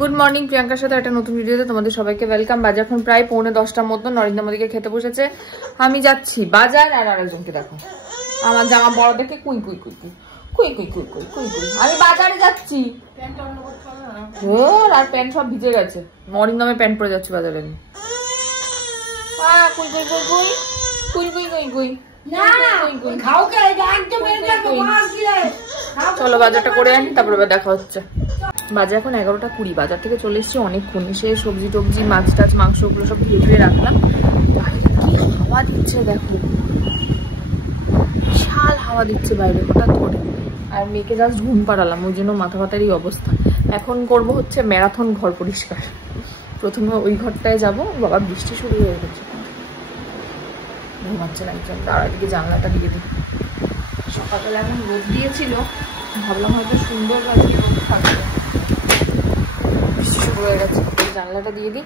Good morning, প্রিয়াঙ্কার সাথে একটা নতুন ভিডিওতে তোমাদের সবাইকে ওয়েলকাম। বাজে এখন প্রায় 9:45 মতো। নরেন্দ্র মোদীকে খেতে বসেছে, আমি যাচ্ছি বাজার। আর আরেকজনকে দেখো, আমার জামা বড় দেখে কুই কুই কুই কুই কুই কুই কুই কুই কুই কুই। আমি বাজারে যাচ্ছি, আর প্যান্ট সব ভিজে গেছে। নরেন্দ্র নামে প্যান্ট পরে যাচ্ছি বাজারে আমি। কুই কুই কুই কুই কুই কুই কুই কুই। চলো বাজারটা করে আনি, তারপরে দেখা হচ্ছে। বাজে এখন 11:20। বাজার থেকে চলে এসেছি অনেকক্ষণ। এসে সবজি টবজি, মাছ টাছ, মাংস ওগুলো সব ধুয়ে ধুয়ে রাখলাম। বাইরে কি হাওয়া দিচ্ছে দেখো, বিশাল হাওয়া দিচ্ছে বাইরে হঠাৎ করে। আর মেয়েকে জাস্ট ঘুম পাড়ালাম, ওই জন্য মাথা ব্যথারই অবস্থা। এখন করব হচ্ছে ম্যারাথন ঘর পরিষ্কার। প্রথমে ওই ঘরটায় যাবো। বাবা বৃষ্টি শুরু হয়ে গেছে, ঘুমাচ্ছে না একজন। তার দিকে জানলাটা দিয়ে দিই। সকালবেলা এখন রোদ দিয়েছিল, ভাবলাম হয়তো সুন্দর আজকে রোদ থাকবে। বৃষ্টি শুরু হয়ে গেছে, জানলাটা দিয়ে দিই।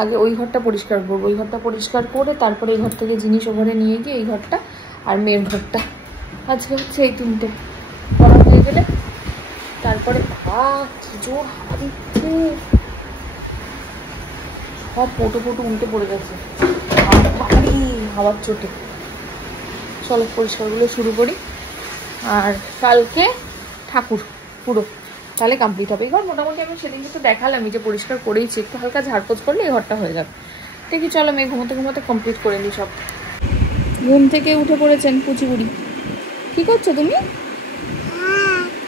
আগে ওই ঘরটা পরিষ্কার করবো। ওই ঘরটা পরিষ্কার করে তারপরে এই ঘর থেকে জিনিস ওখানে নিয়ে গিয়ে এই ঘরটা আর মেয়ের ঘরটা আজকে হচ্ছে এই 3টে করা হয়ে গেলে তারপরে কি জোর হাওয়া দিচ্ছে, সব পোটো পোটো উল্টে পড়ে গেছে হাওয়ার চোটে। চলো পরিষ্কারগুলো শুরু করি। আর কালকে ঠাকুর পুরো তাহলে কমপ্লিট হবে। এই ঘর মোটামুটি আমি সেদিনকে তো দেখালাম যে পরিষ্কার করেইছি, একটু হালকা ঝাড়পোছ করলে এই ঘরটা হয়ে যাবে। দেখি চলো মেয়ে ঘুমোতে ঘুমোতে কমপ্লিট করে নিই সব। ঘুম থেকে উঠে পড়েছেন পুচিপুরি। কি করছো তুমি?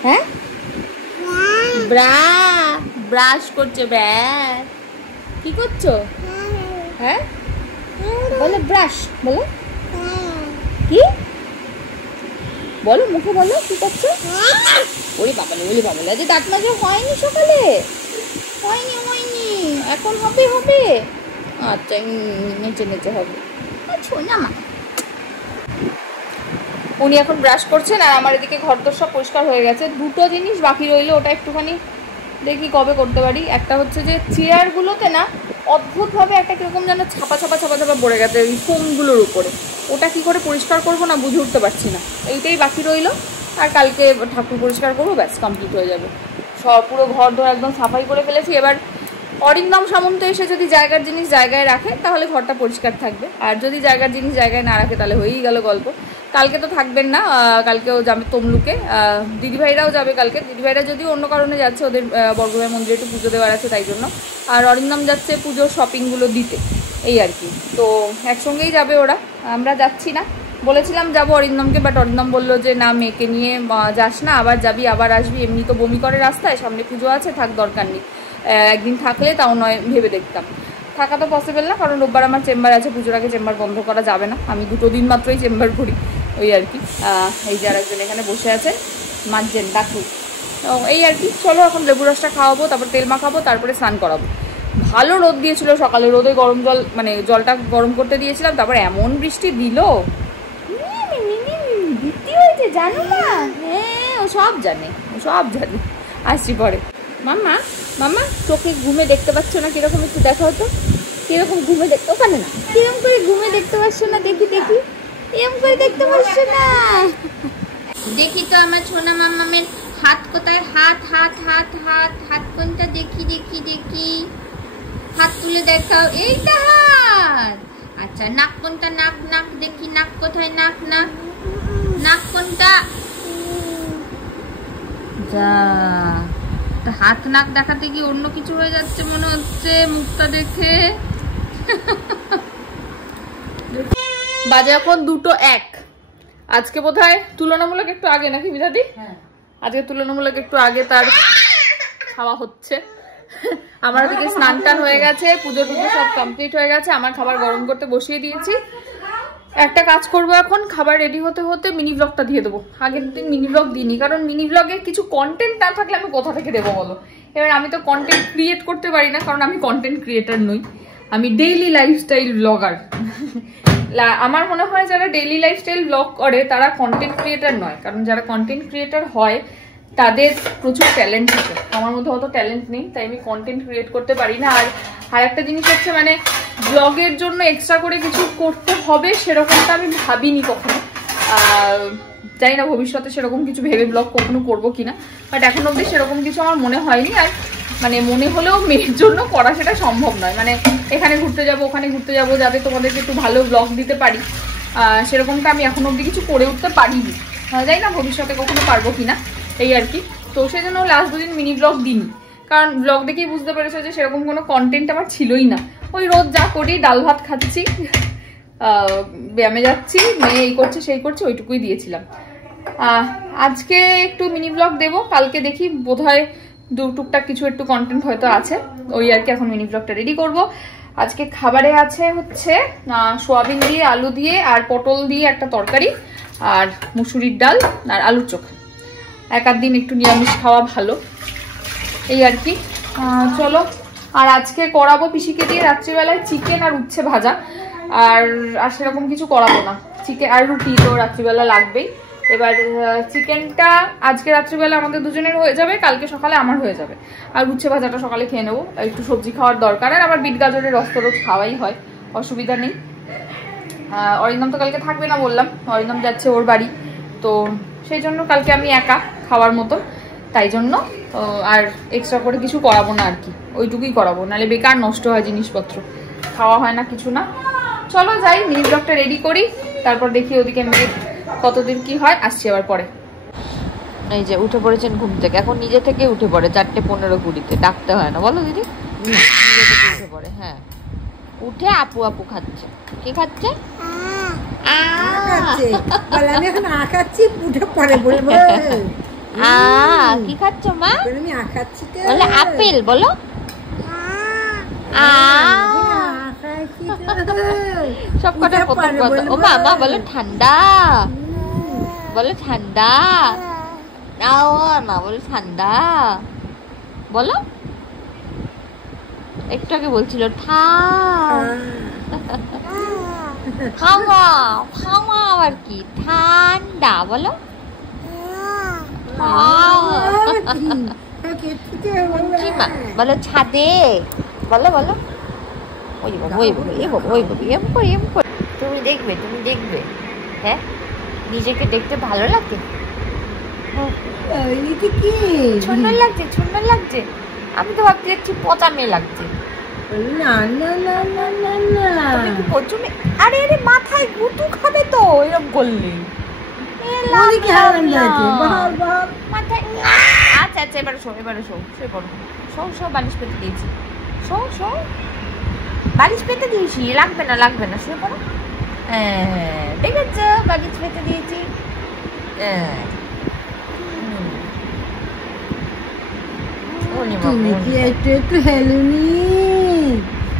হ্যাঁ, ব্রাশ করছে। কি করছো? হ্যাঁ বলো ব্রাশ, বলো কি বলো, মুখে বলো কি করছো। ওরে বাবালে ওরে বাবালে, আজ দাঁত মাজা হয়নি সকালে? হয়নি, এখন হবে। আচ্ছা নেচে নেচে হবে। শোনা মা, উনি এখন ব্রাশ করছেন আর আমার এদিকে ঘর দোর সব পরিষ্কার হয়ে গেছে। দুটো জিনিস বাকি রইলো, ওটা একটুখানি দেখি কবে করতে পারি। একটা হচ্ছে যে চেয়ারগুলোতে না অদ্ভুতভাবে একটা কিরকম যেন ছাপা পড়ে গেছে ওই ফোমগুলোর উপরে। ওটা কি করে পরিষ্কার করবো না বুঝে উঠতে পারছি না। এইটাই বাকি রইলো। আর কালকে ঠাকুর পরিষ্কার করবো, ব্যাস কমপ্লিট হয়ে যাবে। সব পুরো ঘর ধর একদম সাফাই করে ফেলেছি। এবার অরিন্দম সামন্ত এসে যদি জায়গার জিনিস জায়গায় রাখে তাহলে ঘরটা পরিষ্কার থাকবে, আর যদি জায়গার জিনিস জায়গায় না রাখে তাহলে হয়েই গেল গল্প। কালকে তো থাকবেন না, কালকেও যাবে তমলুকে। দিদিভাইরাও যাবে কালকে। দিদিভাইরা যদিও অন্য কারণে যাচ্ছে, ওদের বর্গভীর মন্দিরে একটু পুজো দেওয়ার আছে তাই জন্য। আর অরিন্দম যাচ্ছে পুজোর শপিংগুলো দিতে, এই আর কি। তো একসঙ্গেই যাবে ওরা, আমরা যাচ্ছি না। বলেছিলাম যাবো অরিন্দমকে, বাট অরিন্দম বললো যে না, মেয়েকে নিয়ে যাস না, আবার যাবি আবার আসবি, এমনি তো বমি করে রাস্তায়, সামনে পুজো আছে, থাক দরকার নেই। একদিন থাকলে তাও নয় ভেবে দেখতাম। থাকা তো পসিবল না, কারণ রোববার আমার চেম্বার আছে, পুজোর আগে চেম্বার বন্ধ করা যাবে না। আমি 2 দিন মাত্রই চেম্বার করি, ওই আর কি। এই যে আরেকজন এখানে বসে আছে, মানছেন ডাকু। এই আর কি। চলো এখন লেবু রসটা খাওয়াবো, তারপর তেল মাখাবো, তারপরে স্নান করাবো। ভালো রোদ দিয়েছিল সকালে, রোদে গরম জল মানে জলটা গরম করতে দিয়েছিলাম, তারপর এমন বৃষ্টি দিল, বৃষ্টি হয়েছে জানো না? হ্যাঁ ও সব জানে। আসছি পরে। মাম্মা চোখে ঘুমে দেখতে পাচ্ছ না কিরকম? একটু দেখাও তো কিরকম ঘুমে দেখতে পারে না, কিরকম করে ঘুমে দেখতে পাচ্ছ না? দেখি এরকম করে দেখতে পাচ্ছ না? দেখি তো আমার সোনা মাম্মামের হাত কোথায়? হাত কোনটা? দেখি হাত তুলে দেখাও। এইটা হাত। আচ্ছা নাক কোনটা? নাক দেখি, নাক কোথায়? নাক কোনটা? যা, হাত নাক দেখাতে কি অন্য কিছু হয়ে যাচ্ছে মনে হচ্ছে মুখটা দেখে। বাজে এখন 2:01। আজকে বোধহয় তুলনামূলক একটু আগে নাকি মিতাদি? আজকে তুলনামূলক একটু আগে তার খাওয়া হচ্ছে। আমার ওদিকে স্নান টান হয়ে গেছে, পুজো সব কমপ্লিট হয়ে গেছে। আমার খাবার গরম করতে বসিয়ে দিয়েছি। একটা কাজ করবো, এখন খাবার রেডি হতে হতে মিনি ব্লগটা দিয়ে দেবো। আগের দিন মিনি ব্লগ দিইনি, কারণ মিনি ব্লগে কিছু কন্টেন্ট না থাকলে আমি কোথা থেকে দেবো বলো? এবার আমি তো কন্টেন্ট ক্রিয়েট করতে পারি না, কারণ আমি কন্টেন্ট ক্রিয়েটার নই, আমি ডেইলি লাইফস্টাইল ব্লগার। আমার মনে হয় যারা ডেইলি লাইফস্টাইল ব্লগ করে তারা কন্টেন্ট ক্রিয়েটার নয়, কারণ যারা কন্টেন্ট ক্রিয়েটার হয় তাদের প্রচুর ট্যালেন্ট থাকে। আমার মধ্যে অত ট্যালেন্ট নেই, তাই আমি কন্টেন্ট ক্রিয়েট করতে পারি না। আর একটা জিনিস হচ্ছে, মানে ব্লগের জন্য এক্সট্রা করে কিছু করতে হবে সেরকমটা আমি ভাবিনি কখনো। জানি না ভবিষ্যতে সেরকম কিছু ভেবে ব্লগ কখনো করবো কিনা, বাট এখন অব্দি সেরকম কিছু আমার মনে হয়নি। আর মানে মনে হলেও মেয়ের জন্য করা সেটা সম্ভব নয়, মানে এখানে ঘুরতে যাবো ওখানে ঘুরতে যাবো যাতে তোমাদেরকে একটু ভালো ব্লগ দিতে পারি, সেরকমটা আমি এখন অব্দি কিছু করে উঠতে পারিনি, জানি না ভবিষ্যতে কখনো পারবো কিনা, এই আর কি। তো সেই জন্য লাস্ট 2 দিন মিনি ব্লগ দিইনি, কারণ ব্লগ দেখেই বুঝতে পেরেছো যে সেরকম কোনো কন্টেন্ট আমার ছিলই না। ওই রোজ যা করি, ডাল ভাত খাচ্ছি, ব্যায়ামে যাচ্ছি, মেয়ে এই করছে সেই করছে, ওইটুকুই দিয়েছিলাম। আজকে একটু মিনি ব্লগ দেবো, কালকে দেখি বোধহয় টুকটাক কিছু একটু কন্টেন্ট হয়তো আছে, ওই আর কি। এখন মিনি ব্লগটা রেডি করব। আজকে খাবারে আছে হচ্ছে সোয়াবিন দিয়ে আলু দিয়ে আর পটল দিয়ে একটা তরকারি, আর মুসুরির ডাল আর আলুর চোখা। এক আধ দিন একটু নিরামিষ খাওয়া ভালো, এই আর কি। চলো, আর আজকে করাবো পিসিকে দিয়ে রাত্রিবেলায় চিকেন আর উচ্ছে ভাজা, আর সেরকম কিছু করাবো না। চিকেন আর রুটি তো রাত্রিবেলা লাগবেই। এবার চিকেনটা আজকে রাত্রিবেলা আমাদের দুজনের হয়ে যাবে, কালকে সকালে আমার হয়ে যাবে, আর উচ্ছে ভাজাটা সকালে খেয়ে নেবো। একটু সবজি খাওয়ার দরকার, আর আবার বিট গাজরের রস তো রোজ খাওয়াই হয়, অসুবিধা নেই। অরিন্দম তো কালকে থাকবে না বললাম, অরিন্দম যাচ্ছে ওর বাড়ি, তো সেই জন্য কালকে আমি একা খাওয়ার মতো, তাই জন্য আর এক্সট্রা করে কিছু করাবো না আর কি, ওইটুকুই করাবো, নাহলে বেকার নষ্ট হয় জিনিসপত্র, খাওয়া হয় না কিছু না। চলো যাই, মিনি ব্লগটা রেডি করি, তারপর দেখি ওদিকে মেয়ে কতদিন কি হয়, আসছি আবার পরে। এই যে উঠে পড়েছেন ঘুম থেকে, এখন নিজে থেকে উঠে পড়ে 4:15-20 ডাকতে হয় না, বলো দিদি, নিজে থেকে উঠে পড়ে। হ্যাঁ, উঠে আপু আপু খাচ্ছে। কি খাচ্ছে? কি খাচ্ছ মা? বলে আপেল, বলো সব কটা প্রথম কথা। ও মামা বলো ঠান্ডা, বলো ঠান্ডা, না বলো ঠান্ডা, বলো। একটু আগে বলছিল খাওয়া আবার কি ঠান্ডা, বলো বলো ছাদে, বলো বলো। তুমি দেখবে, হ্যাঁ নিজেকে দেখতে ভালো লাগে, সুন্দর লাগছে। আমি তো ভাবতে যাচ্ছি পচা মেয়ে লাগছে। আরে মাথায় গুটু খাবে তো এরকম করলে। আচ্ছা এবারে শো শুয়ে পড়ো। শো বালিশ পেতে দিয়েছি, শো বালিশ পেতে দিয়েছি, লাগবে না শুয়ে পড়ো। হ্যাঁ দেখেছ, বালিশ পেতে দিয়েছি। তুমি কি একটু হেলুনি,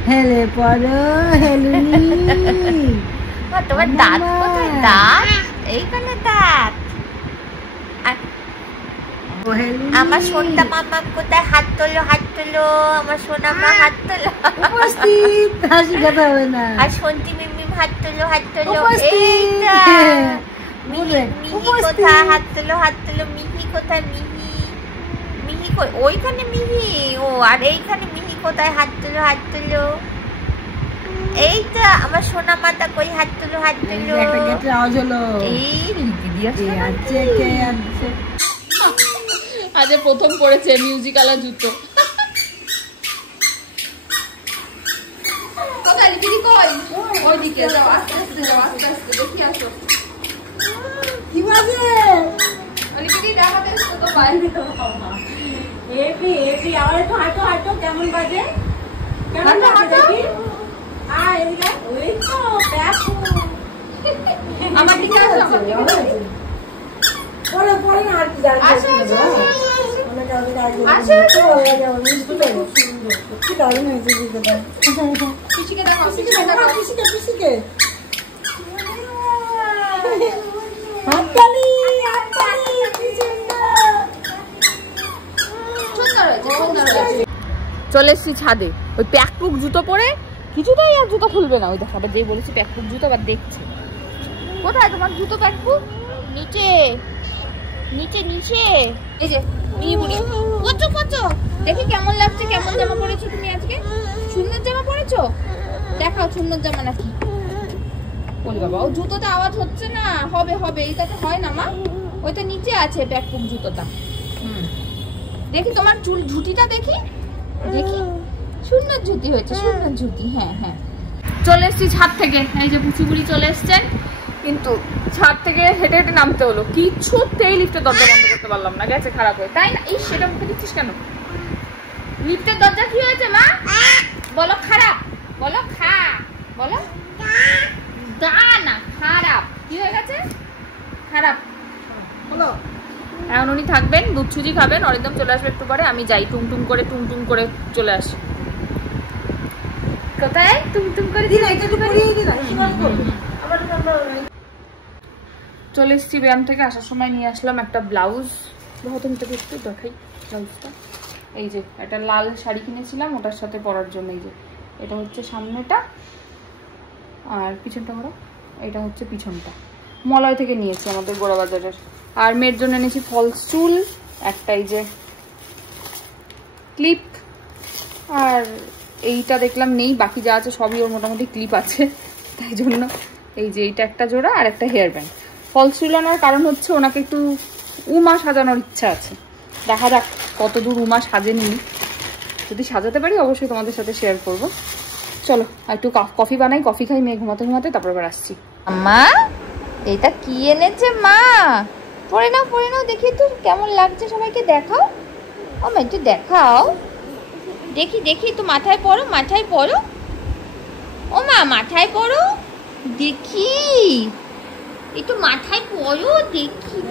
হেলে পড়ো হেলুনি। তোমার দাঁত কোথায়? দাঁত এইখানে দাঁত। আমার সোনা মামা কোথায়? হাত তোলো, আমার সোনা মা হাত তোলো। হাসি কথা হবে না। আর সন্তি মিম হাত তোলো। এইটা মিহি কোথায়? হাত তোলো। মিহি কোথায়? মিহি কই? ওইখানে মিহি। ও আর এইখানে মিহি কোথায়? হাত তোলো। এইটা আমার সোনা মাতা কই? হাত তোলো। এই দিদি আছে। আজ প্রথম পড়েছে মিউজিকালা জুতো। কোথায় দিদি কই? ওইদিকে যাও, আস্তে দেখি আসো। কি বাজে? দিদি দেখাতে তো বাইরে এপি আবার একটু হাঁটো কেমন বাজে? কেমন বাজে দেখি? এদিকে ওই তো দেখো। আমার দিকে আসো, পরে না আর কি জানি। আসো কি দারুণ হয়েছে দিদিটা। পিসিকে দেখো, পিসিকে হাততালি সুন্দর হয়েছে। চলে এসছি ছাদে, ওই প্যাকপুক জুতো পরে কিছুটাই আর জুতো খুলবে না। ওই দেখো আবার যেই বলেছি প্যাকপুক জুতো, আবার দেখছে। কোথায় তোমার জুতো প্যাকপুক? নিচে। এই যে মিহিবুড়ি কচো দেখি কেমন লাগছে। কেমন জামা পরেছো তুমি আজকে? সুন্দর জামা পরেছো? দেখাও সুন্দর জামা নাকি। ও বলি বাবা, ও জুতোতে আওয়াজ হচ্ছে না, হবে হবে, এইটাতে হয় না মা, ওইটা নিচে আছে ব্যাকপুক জুতোটা। দেখি তোমার চুল ঝুটিটা দেখি, দেখি সুন্দর ঝুটি হয়েছে, সুন্দর ঝুটি। হ্যাঁ হ্যাঁ, চলে এসছি ছাদ থেকে, এই যে পুচুপুরি চলে এসছেন, কিন্তু ছাদ থেকে হেঁটে হেঁটে নামতে হলো, কিছুতেই লিফটের দরজা বন্ধ করতে পারলাম না, গেছে খারাপ হয়ে, তাই না? এই সেটা মুখে দিচ্ছিস কেন? লিফটের দরজা কি হয়েছে মা? বলো খারাপ, বলো খা, বলো দা না, খারাপ। কি হয়ে গেছে? খারাপ বলো। এখন উনি থাকবেন, দুধ সুজি খাবেন, অরিন্দম চলে আসবে একটু পরে, আমি যাই টুমটুম করে চলে আসি। কোথায় টুমটুম করে চলে এসছি ব্যায়াম থেকে আসার সময়, নিয়ে আসলাম একটা ব্লাউজ, তুমি তো একটু দেখাই ব্লাউজটা। এই যে একটা লাল শাড়ি কিনেছিলাম ওটার সাথে পরার জন্য, এই যে এটা হচ্ছে সামনেটা আর পিছনটা করো, এটা হচ্ছে পিছনটা, মলয় থেকে নিয়েছি আমাদের গোড়া বাজারের। আর মেয়ের জন্য এনেছি ফলস চুল একটা, এই যে ক্লিপ, আর এইটা দেখলাম নেই, বাকি যা আছে সবই ওর মোটামুটি ক্লিপ আছে, তাই জন্য এই যে এইটা একটা জোড়া আর একটা হেয়ার ব্যান্ড। ফলস চুল আনার কারণ হচ্ছে ওনাকে একটু উমা সাজানোর ইচ্ছা আছে, দেখা যাক কত দূর উমা সাজেনি, যদি সাজাতে পারি অবশ্যই তোমাদের সাথে শেয়ার করব। চলো একটু কফি বানাই, কফি খাই, মেয়ে ঘুমাতে ঘুমাতে, তারপর আবার আসছি। মা এটা কি এনেছে মা? পরে নাও দেখি তো কেমন লাগছে, সবাইকে দেখাও। ও মা একটু দেখাও, দেখি তো, মাথায় পড়ো, ও মা মাথায় পড়ো, দেখি একটু মাথায় পড়ো,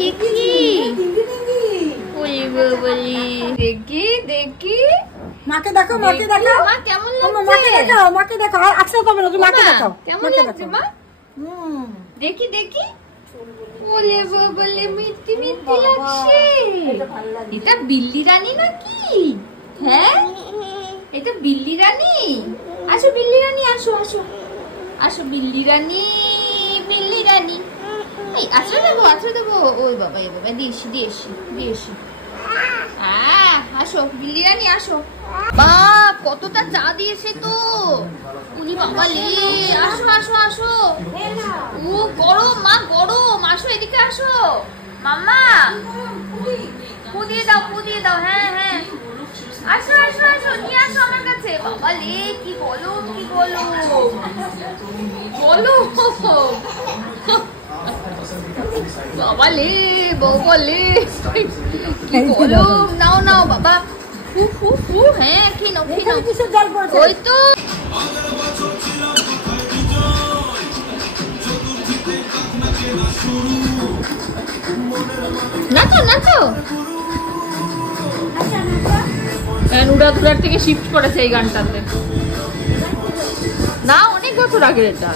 দেখি মাকে দেখো, মা কেমন লাগছে? মাকে দেখো, আর আচ্ছা তবে না, মাকে দেখো কেমন লাগছে মা? দেখি ওলে বাবালে, মিষ্টি লাগছে। এটা বিল্লি রানী নাকি? হ্যাঁ এটা বিল্লি রানী। আসো বিল্লি রানী, আসো বিল্লি রানী, এই আছড়ে দেবো। ওই বাবা, এ বাবা, দিয়েছি। আসো বিল্লি রানী, আসো। বা কতটা চা দিয়েছে তো, উনি বাবা লে, আসো। ও গরম মা, গরম, আসো এদিকে আসো মাম্মা, পু দিয়ে দাও। হ্যাঁ আসো, নিয়ে আসো আমার কাছে। বাবা লে, কি বলো বাবা লে, কি বলো, নাও বাবা, ফু, হ্যাঁ কি নাও, ওই তো নাচো। নুরাদুরার থেকে শিফট করেছে এই গানটাতে, না অনেক বছর আগের এটা।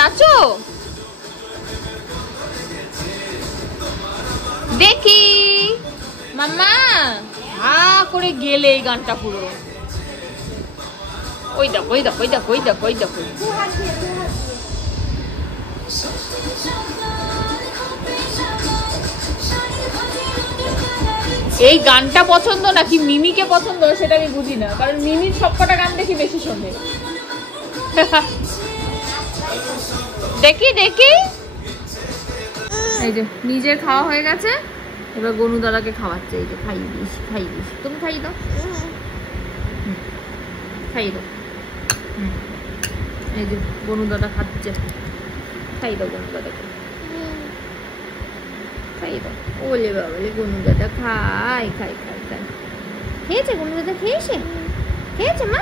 নাচো দেখি মাম্মা, করে গেলে এই গানটা পুরো। ওই দেখো। এই গানটা পছন্দ নাকি মিমিকে পছন্দ সেটা আমি বুঝি না, কারণ মিমির সবকটা গান দেখি বেশি শোনে। দেখি এই যে নিজের খাওয়া হয়ে গেছে, এবার গনু দাদাকে খাওয়াচ্ছে, এই যে খাই দিস, তুমি খাই দাও, এই যে গনু দাদা খাচ্ছে, খাই দাও গনু দাদাকে, ওলে বাবালে গনু দাদা খাই। খেয়েছে গনু দাদা? খেয়েছে মা,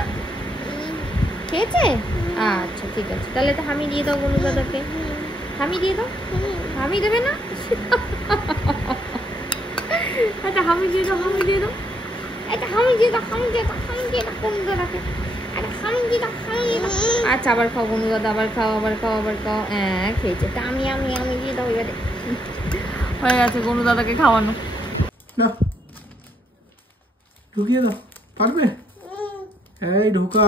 খেয়েছে? আচ্ছা ঠিক আছে, তাহলে তো হামি দিয়ে দাও গনু দাদাকে, হামি দেবে না? আচ্ছা হামি দিয়ে দাও, গনু দাদাকে, আচ্ছা আবার খাও গনু দাদা, আবার খাও। হ্যাঁ খেয়েছে, তা আমি দিয়ে দাও এবারে। হয়ে গেছে গনু দাদাকে খাওয়ানো। ঢুকিয়ে দাও, পারবে? এই ঢোকা,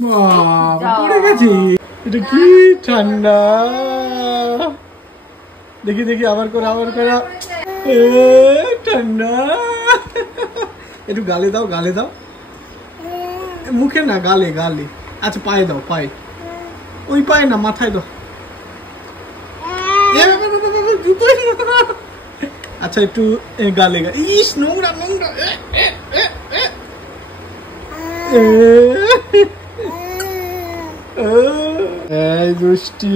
বাবা পড়ে গেছি। এটা কি ঠান্ডা, দেখি আবার করা, ঠান্ডা। একটু গালে দাও, মুখে না, গালে আচ্ছা পায়ে দাও, পায়ে, ওই পায়ে না, মাথায় দাও। আচ্ছা একটু গালে গা, ইস নোংরা নোংরা। এই দুষ্টি,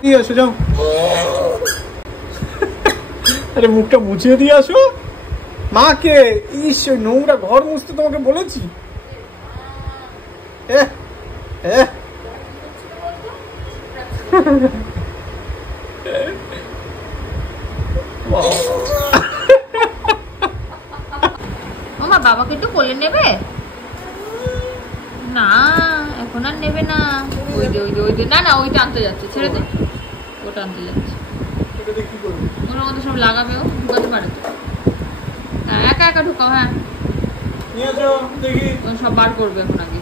দিয়ে আসো, যাও। আরে মুখটা মুছিয়ে দিয়ে আসো মাকে। ইস নোংরা ঘর মুছতে তোমাকে বলেছি। মামা বাবাকে একটু কোলে নেবে না? এখন আর নেবে না। ওই যে ওই যে ওই যে, না না ওইটা আনতে যাচ্ছে, ছেড়ে দে, ওটা আনতে যাচ্ছে। ওর মধ্যে সব লাগাবে, ও ঢুকাতে পারে তো। হ্যাঁ একা একা ঢুকাও। হ্যাঁ ও সব বার করবে এখন আগে।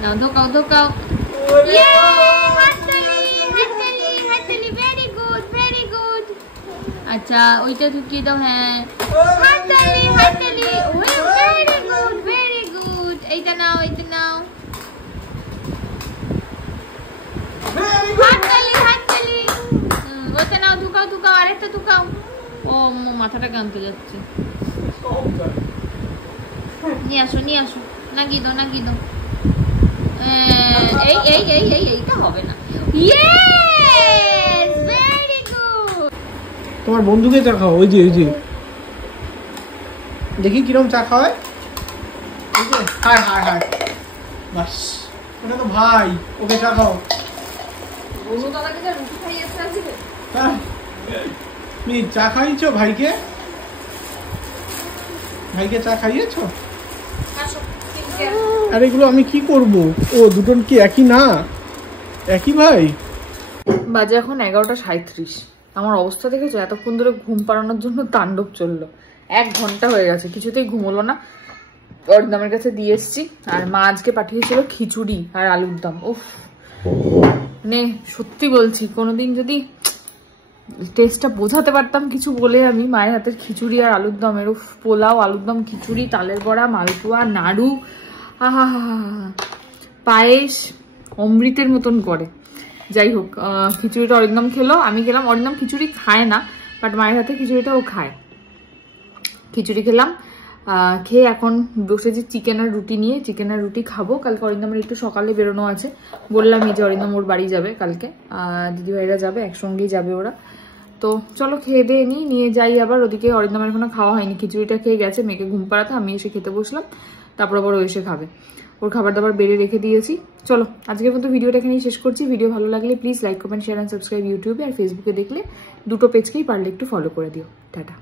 নাও ঢোকাও ঢোকাও। Very good very good. আচ্ছা ওইটা ঢুকিয়ে দাও। হ্যাঁ হাততালি হাততালি। Very good very good. এইটা নাও এইটা নাও। হাততালি হাততালি। ওইটা নাও, ঢুকাও ঢুকাও, আরেকটা ঢুকাও। ও মাথাটাকে আনতে যাচ্ছে। নিয়ে আসো নিয়ে আসো, নাগিয়ে দাও নাগিয়ে দাও। এই এই এই এই এইটা হবে না। Yes very good. তোমার বন্ধুকে চা খাও, ওই যে ওই যে, দেখি কিরম চা খাওয়ায়। হায় হায় হায়, বাস ওটা তো ভাই, ওকে চা খাও। তুমি চা খাইয়েছো ভাইকে? ভাইকে চা খাইয়েছো? আর এগুলো আমি কি করব? ও দুটোন কি একই না? একই ভাই? বাজে এখন 11:37। আমার অবস্থা দেখেছো? এতক্ষণ ধরে ঘুম পাড়ানোর জন্য তাণ্ডব চললো। 1 ঘন্টা হয়ে গেছে, কিছুতেই ঘুম হলো না। অরিন্দমের কাছে দিয়ে এসছি। আর মা আজকে পাঠিয়েছিল খিচুড়ি আর আলুর দম। উফ, মানে সত্যি বলছি, কোনোদিন যদি টেস্টটা বোঝাতে পারতাম কিছু বলে, আমি মায়ের হাতের খিচুড়ি আর আলুর দমের, উফ, পোলাও, আলুর দম, খিচুড়ি, তালের বড়া, মালপোয়া, নাড়ু, আহা হা হা, পায়েস অমৃতের মতন করে। যাই হোক, খিচুড়িটা অরিন্দম খেলো, আমি খেলাম। অরিন্দম খিচুড়ি খায় না, বাট মায়ের হাতে খিচুড়িটা ও খায়। খিচুড়ি খেলাম, খেয়ে এখন বসেছি চিকেন আর রুটি নিয়ে। চিকেন আর রুটি খাবো। কালকে অরিন্দমের একটু সকালে বেরোনো আছে, বললাম এই যে অরিন্দম ওর বাড়ি যাবে কালকে, দিদিভাইরা যাবে, একসঙ্গেই যাবে ওরা। তো চলো খেয়ে দিয়ে নিয়ে যাই আবার ওদিকে। অরিন্দমের এখনো খাওয়া হয়নি, খিচুড়িটা খেয়ে গেছে মেয়েকে ঘুম পাড়াতে, আমি এসে খেতে বসলাম, তারপর আবার ও এসে খাবে। ওর খাবার দাবার বেড়ে রেখে দিয়েছি। চলো আজকের মতো ভিডিওটা এখানেই শেষ করছি। ভিডিও ভালো লাগলে please like comment share and subscribe. ইউটিউবে আর ফেসবুকে দেখলে দুটো পেজকেই পারলে একটু ফলো করে দিও। টাটা।